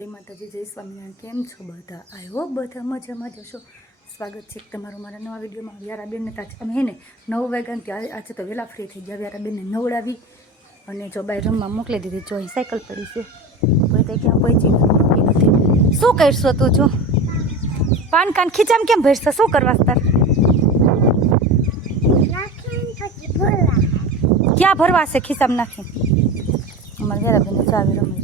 જય માતાજી, જય સ્વામિનારાયણ. કેમ છો બધા? આઈ હોપ બધા મજામાં જશો. સ્વાગત છે તમારું મારા નવા વિડીયોમાં. વ્યારાબેનને તાજ અમે હે ને 9 વાગ્યા ત્યાં આજે તો વહેલા ફ્રી થઈ ગયા. વ્યારાબેનને નવડાવી અને જો બાય રમવા મોકલી દીધી. જો અહીં સાયકલ પડી છે, કોઈ તો ક્યાં પહોંચી નથી. શું કરશો તું? જો પાન કાન ખીચામ કેમ ભરશો? શું કરવા તાર? ક્યાં ભરવા છે? ખિસ્સામાં નાખી. અમારે વ્યારાબેનને ચાવી રમી.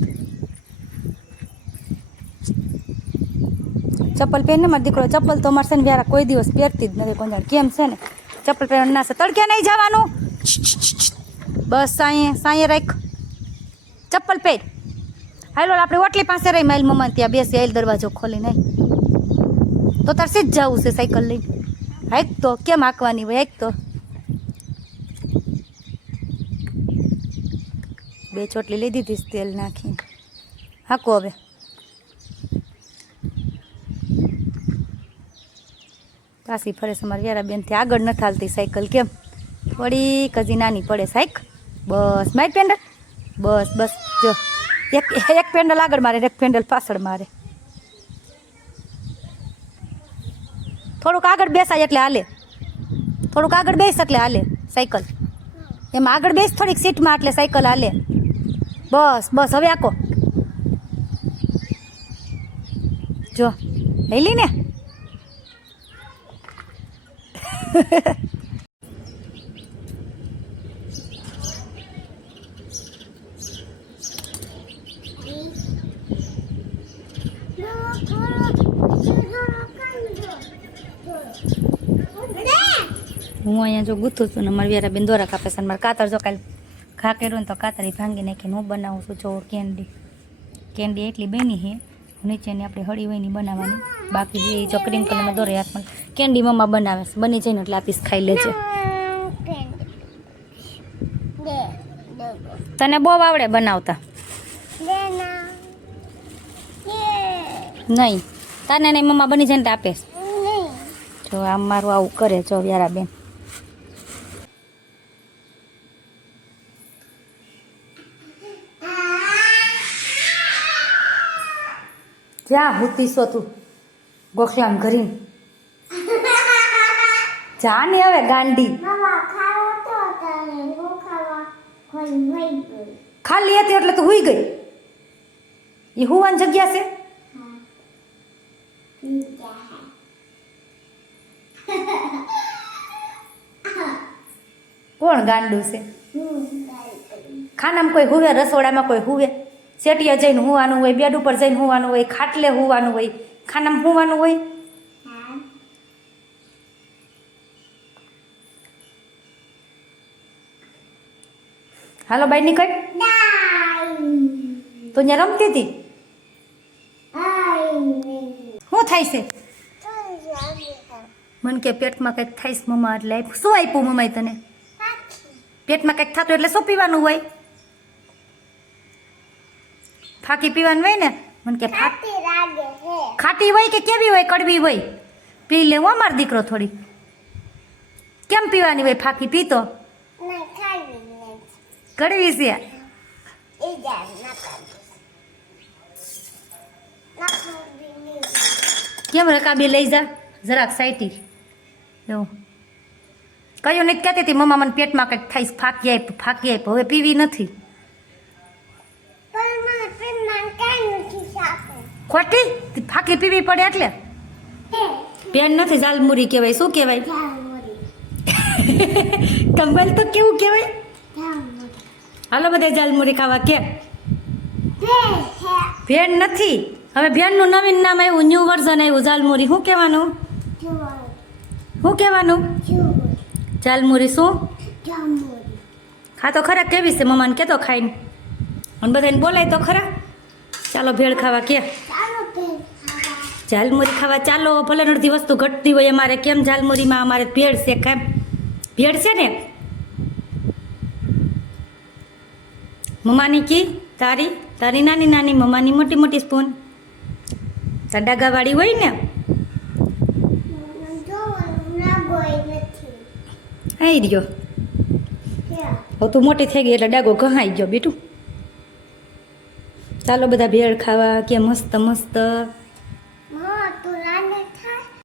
ચપ્પલ પહેરને મારો દીકરો. ચપ્પલ તો અમારે છે ને વ્યારા કોઈ દિવસ પહેરતી જ નથી. કોણ કેમ છે ને ચપ્પલ પહેરવા ના છે. તડકે નહીં જવાનું. બસ સાંયે રાખ. ચપ્પલ પહેર. હાલો આપણે ઓટલી પાસે રહી માઇલ મમ્મા ત્યાં બેસી. હાલ દરવાજો ખોલી નહીં તો તાર સીધ જવું છે સાયકલ લઈને. હાઈક તો કેમ હાંકવાની હોય? હાઈક તો બે ચોટલી લઈ દીધી તેલ નાખીને. હાંકો હવે. પાછી ફરે છે મારી વ્યારાબેનથી. આગળ નથી હાલતી સાયકલ. કેમ? થોડીક હજી નાની પડે સાયક. બસ માઇટ પેન્ડલ. બસ બસ જો એક પેન્ડલ આગળ મારે, એક પેન્ડલ પાછળ મારે. થોડુંક આગળ બેસાય એટલે હાલે. થોડુંક આગળ બેસ એટલે હાલે સાયકલ. એમાં આગળ બેસ થોડીક સીટમાં એટલે સાયકલ હાલે. બસ બસ હવે આકો જો હેલી ને. હું અહીંયા જો ગૂંથું છું ને મારી વ્યારાબેન દોરા કાપે છે. મારે કાતર જો કાલે ઘા કર્યું ને તો કાતર ભાંગી નાખીને હું બનાવું છું. જો કેન્ડી એટલી બની છે. નીચેની આપણે હળી વહીની બનાવવાની બાકી છે. જો ક્રીમ કલરમાં દોરે હાથમાં કેન્ડી મમ્મા બનાવે છે. બની જાય ને એટલે આપીશ ખાઈ લેજે. તને બહુ આવડે બનાવતા? નહીં તને નહીં, મમ્મા બની જાય ને આપે. જો આમ મારું આવું કરે. જો વ્યારાબેન ક્યાં હુતીશો તું? ગોખલામ ઘરીને જા ને હવે ગાંડી. ખાલી હતી એટલે તું હુઈ ગઈ. એ હુવાની જગ્યા છે? કોણ ગાંડું છે? ખાનામાં કોઈ હુવે? રસોડામાં કોઈ હુવે? સેટિયા જઈને હુવાનું હોય, બેડ ઉપર જઈને હુવાનું હોય, ખાટલે હુવાનું હોય, ખાનામાં હુવાનું હોય. હાલો બાઈ નીકળ. તો ત્યાં રમતી હતી. શું થાય છે? મને કે પેટમાં કંઈક થાય છે મમ્મા. એટલે શું આપ્યું મમ્માએ તને? પેટમાં કંઈક થતું એટલે શું પીવાનું હોય? ફાકી પીવાનું હોય ને. મને કે ખાટી હોય કે કેવી હોય? કડવી હોય? પી લેવો મારો દીકરો થોડી. કેમ પીવાની હોય ફાકી? પીતો કડવી છે. કેમ રકાબી લઈ જા જરાક સાઈટી. એવું કયું નથી કહેતી હતી મમ્મા મને પેટમાં કંઈક થાય. ફાકી આપ હવે પીવી નથી. ખોટી ફાકી પીવી પડે એટલે પેન નથી. ઝાલમુરી કહેવાય. શું કહેવાય? કમલ તો કેવું કહેવાય? હાલો બધા ઝાલમુરી ખાવા. કે ભેન નથી. હવે ભેનનું નવીન નામ આવ્યું, ન્યૂ વર્ઝન આવ્યું ઝાલમુરી. શું કહેવાનું? શું કહેવાનું? ઝાલમુરી. શું ખાતો ખરા? કેવી છે મમ્માને કહેતો ખાઈને. અને બધાને બોલાય તો ખરા. ચાલો ભેળ ખાવા. કે ઝાલમુરી ખાવા ચાલો. ભલે અડધી વસ્તુ ઘટતી હોય અમારે. કેમ ઝાલમુરીમાં અમારે ભેળ છે. કેમ ભેળ છે ને? મમ્માની કી તારી નાની નાની, મમ્માની મોટી મોટી સ્પૂન. ડાગાવાળી હોય ને. આવી રહ્યો. હવે તું મોટી થઈ ગઈ એટલે ડાગો ઘહાઈ ગયો બેટું. ચાલો બધા ભેળ ખાવા કે મસ્ત મસ્ત